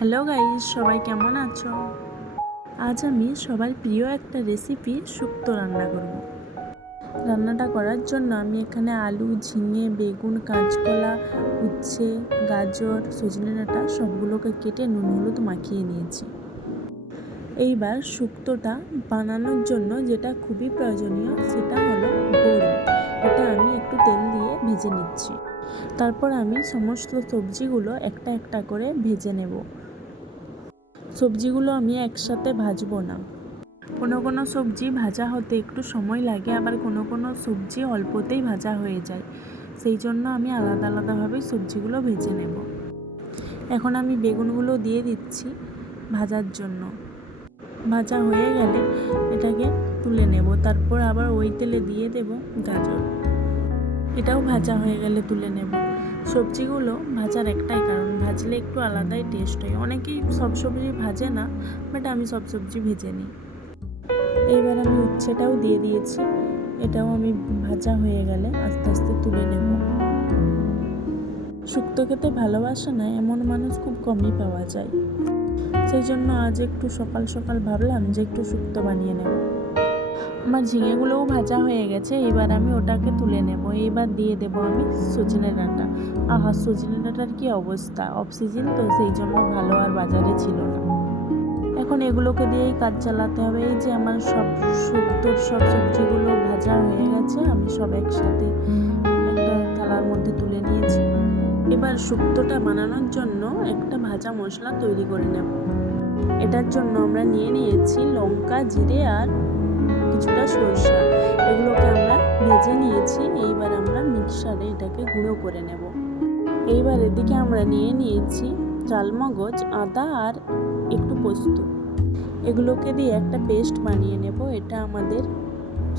Hello guys সবাই কেমন আছো? আজ আমি সবার প্রিয় একটা রেসিপি শুক্তো রান্না করব। রান্নাটা করার জন্য আমি এখানে আলু, ঝিঙে, বেগুন, কাঁচকলা, উচ্ছে, গাজর, সজনে ডাঁটা সবগুলোকে কেটে নুন, হলুদ মাখিয়ে নিয়েছি। এইবার শুক্তোটা বানানোর জন্য যেটা খুবই প্রয়োজনীয় সেটা হলো বড়ি। এটা আমি একটু তেল দিয়ে ভেজে নিচ্ছি। তারপর আমি সমস্ত সবজিগুলো একটা একটা করে ভেজে নেব। সবজিগুলো আমি একসাথে ভাজবো না। কোনো কোনো সবজি ভাজা হতে একটু সময় লাগে, আবার কোনো কোনো সবজি অল্পতেই ভাজা হয়ে যায়। সেই জন্য আমি আলাদা আলাদাভাবে সবজিগুলো ভেজে নেব। এখন আমি বেগুনগুলো দিয়ে দিচ্ছি ভাজার জন্য। ভাজা হয়ে গেলে এটাকে তুলে নেব, তারপর আবার ওই তেলে দিয়ে দেব গাজর। এটাও ভাজা হয়ে গেলে তুলে নেব। সবজিগুলো ভাজার একটাই কারণ। ভাজলে একটু আলাদাই টেস্ট হয়। অনেকেই সব সবজি ভাজে না বাট আমি সব সবজি ভেজে নিই। এইবার আমি উচ্ছেটাও দিয়ে দিয়েছি। এটাও আমি ভাজা হয়ে গেলে আস্তে আস্তে তুলে নেব। শুক্তো খেতে ভালোবাসা না, এমন মানুষ খুব কমই পাওয়া যায়। সেই জন্য আজ একটু সকাল সকাল ভাবলাম যে একটু শুক্তো বানিয়ে নেব। আমার ঝিঙেগুলোও ভাজা হয়ে গেছে, এবার আমি ওটাকে তুলে নেব। এবার দিয়ে দেব আমি সজনে ডাঁটা। আহা, সজনে ডাঁটার কি অবস্থা? অফ সিজন তো, সেই জন্য ভালো আর বাজারে ছিল না। এখন এগুলোকে দিয়েই কাজ চালাতে হবে। এই যে আমার সব শুক্তোর সব সবজিগুলো ভাজা হয়ে গেছে, আমি সব একসাথে একটা থালার মধ্যে তুলে নিয়েছি। এবার শুক্তোটা বানানোর জন্য একটা ভাজা মশলা তৈরি করে নেব। এটার জন্য আমরা নিয়ে নিয়েছি লঙ্কা, জিরে আর সরষা, এগুলোকে আমরা ভেজে নিয়েছি। এইবার আমরা মিক্সারে এটাকে গুঁড়ো করে নেব। এইবার এদিকে আমরা নিয়ে নিয়েছি চালমগজ, আদা আর একটু পোস্ত। এগুলোকে দিয়ে একটা পেস্ট বানিয়ে নেব। এটা আমাদের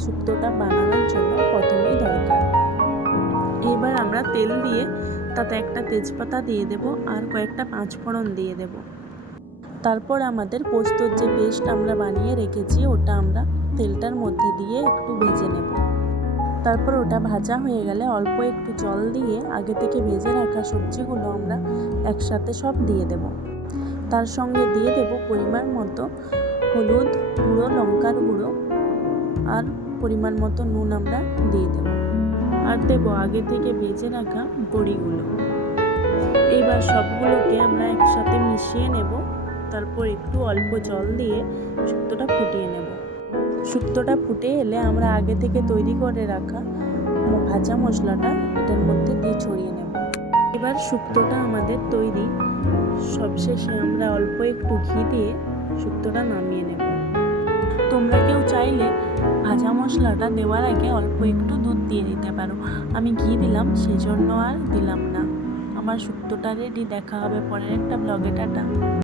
শুক্তোটা বানানোর জন্য প্রথমেই দরকার। এইবার আমরা তেল দিয়ে তাতে একটা তেজপাতা দিয়ে দেব আর কয়েকটা পাঁচফোড়ন দিয়ে দেব। তারপর আমাদের পোস্তর যে পেস্ট আমরা বানিয়ে রেখেছি, ওটা আমরা তেলটার মধ্যে দিয়ে একটু ভেজে নেব। তারপর ওটা ভাজা হয়ে গেলে অল্প একটু জল দিয়ে আগে থেকে ভেজে রাখা সবজিগুলো আমরা একসাথে সব দিয়ে দেব। তার সঙ্গে দিয়ে দেব পরিমাণ মতো হলুদ গুঁড়ো, লঙ্কার গুঁড়ো আর পরিমাণ মতো নুন আমরা দিয়ে দেব। আর দেব আগে থেকে ভেজে রাখা বড়িগুলো। এইবার সবগুলোকে আমরা একসাথে মিশিয়ে নেব। তারপর একটু অল্প জল দিয়ে শুক্তোটা ফুটিয়ে নেব। শুক্তোটা ফুটে এলে আমরা আগে থেকে তৈরি করে রাখা ভাজা মশলাটা এটার মধ্যে দিয়ে ছড়িয়ে নেব। এবার শুক্তোটা আমাদের তৈরি। সবশেষে আমরা অল্প একটু ঘি দিয়ে শুক্তোটা নামিয়ে নেব। তোমরা কেউ চাইলে ভাজা মশলাটা দেওয়ার আগে অল্প একটু দুধ দিয়ে দিতে পারো। আমি ঘি দিলাম সেই জন্য আর দিলাম না। আমার শুক্তোটা রেডি দেখা হবে পরের একটা ব্লগে টাটা।